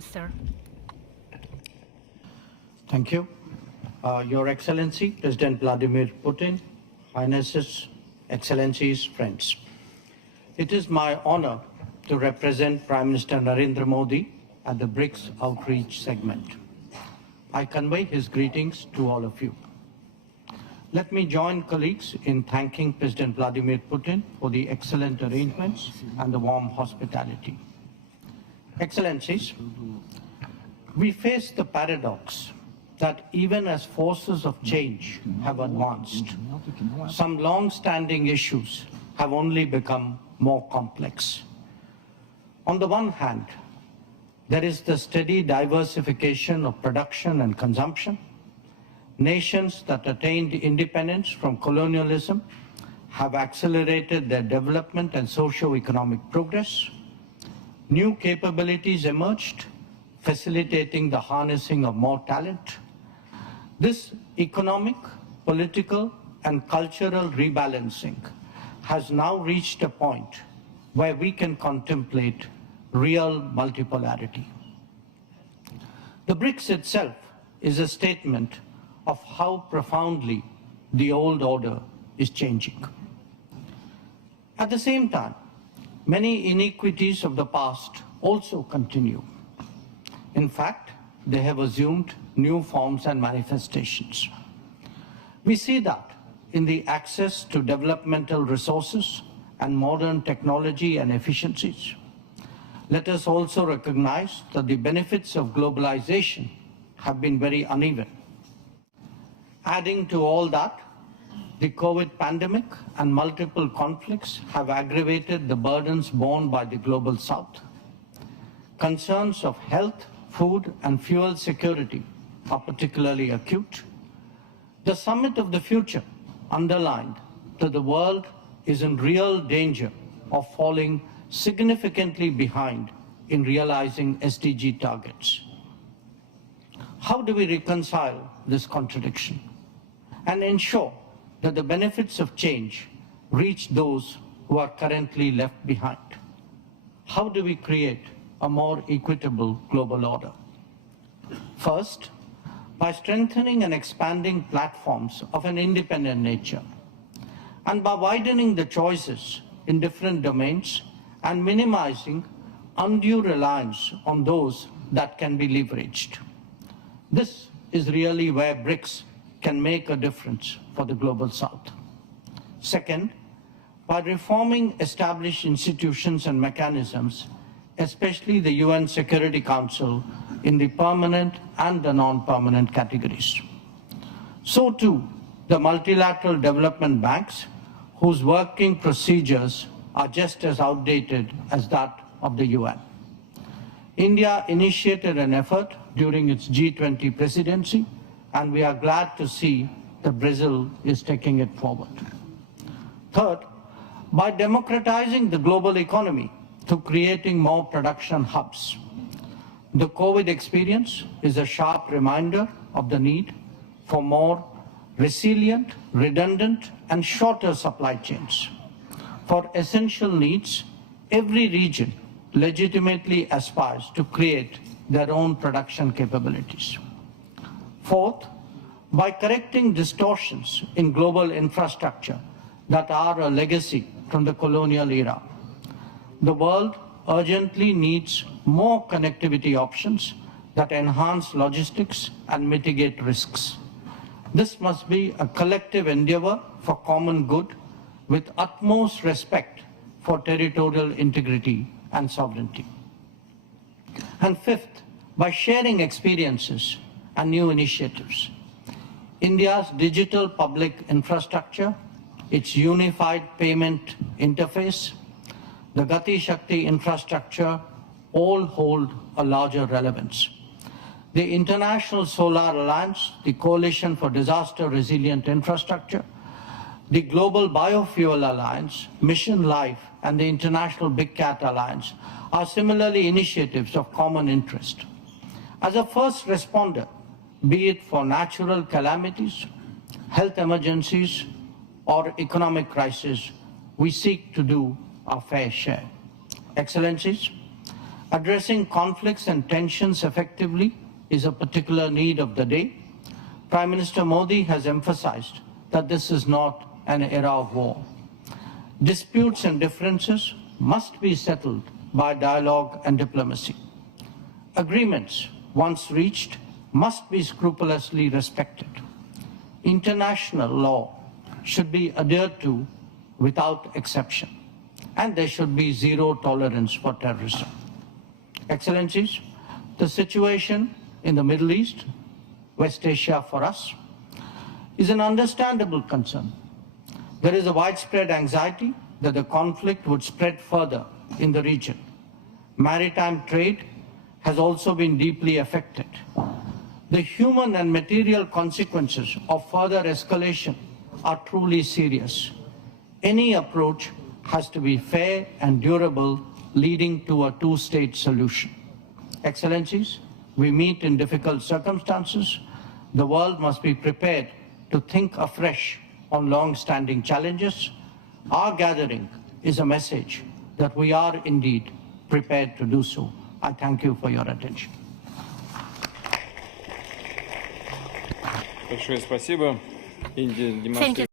Sir. Thank you. Your Excellency, President Vladimir Putin, Highnesses, Excellencies, friends. It is my honor to represent Prime Minister Narendra Modi at the BRICS Outreach segment. I convey his greetings to all of you. Let me join colleagues in thanking President Vladimir Putin for the excellent arrangements and the warm hospitality. Excellencies, we face the paradox that even as forces of change have advanced, some long-standing issues have only become more complex. On the one hand, there is the steady diversification of production and consumption. Nations that attained independence from colonialism have accelerated their development and socio-economic progress. New capabilities emerged, facilitating the harnessing of more talent. This economic, political, and cultural rebalancing has now reached a point where we can contemplate real multipolarity. The BRICS itself is a statement of how profoundly the old order is changing. At the same time, many iniquities of the past also continue. In fact, they have assumed new forms and manifestations. We see that in the access to developmental resources and modern technology and efficiencies. Let us also recognize that the benefits of globalization have been very uneven. Adding to all that, the COVID pandemic and multiple conflicts have aggravated the burdens borne by the global South. Concerns of health, food, and fuel security are particularly acute. The Summit of the Future underlined that the world is in real danger of falling significantly behind in realizing SDG targets. How do we reconcile this contradiction and ensure that the benefits of change reach those who are currently left behind? How do we create a more equitable global order? First, by strengthening and expanding platforms of an independent nature, and by widening the choices in different domains and minimizing undue reliance on those that can be leveraged. This is really where BRICS can make a difference for the global South. Second, by reforming established institutions and mechanisms, especially the UN Security Council in the permanent and the non-permanent categories. So too, the multilateral development banks, whose working procedures are just as outdated as that of the UN. India initiated an effort during its G20 presidency, and we are glad to see that Brazil is taking it forward. Third, by democratizing the global economy through creating more production hubs. The COVID experience is a sharp reminder of the need for more resilient, redundant, and shorter supply chains. For essential needs, every region legitimately aspires to create their own production capabilities. Fourth, by correcting distortions in global infrastructure that are a legacy from the colonial era. The world urgently needs more connectivity options that enhance logistics and mitigate risks. This must be a collective endeavor for common good with utmost respect for territorial integrity and sovereignty. And fifth, by sharing experiences and new initiatives. India's digital public infrastructure, its unified payment interface, the Gati Shakti infrastructure all hold a larger relevance. The International Solar Alliance, the Coalition for Disaster Resilient Infrastructure, the Global Biofuel Alliance, Mission Life, and the International Big Cat Alliance are similarly initiatives of common interest. As a first responder, be it for natural calamities, health emergencies, or economic crisis, we seek to do our fair share. Excellencies, Addressing conflicts and tensions effectively is a particular need of the day. Prime Minister Modi has emphasized that this is not an era of war. Disputes and differences must be settled by dialogue and diplomacy. Agreements, once reached, must be scrupulously respected. International law should be adhered to without exception, and there should be zero tolerance for terrorism. Excellencies, the situation in the Middle East, West Asia for us, is an understandable concern. There is a widespread anxiety that the conflict would spread further in the region. Maritime trade has also been deeply affected. The human and material consequences of further escalation are truly serious. Any approach has to be fair and durable, leading to a two-state solution. Excellencies, we meet in difficult circumstances. The world must be prepared to think afresh on long-standing challenges. Our gathering is a message that we are indeed prepared to do so. I thank you for your attention. Большое спасибо. Индия демонстрирует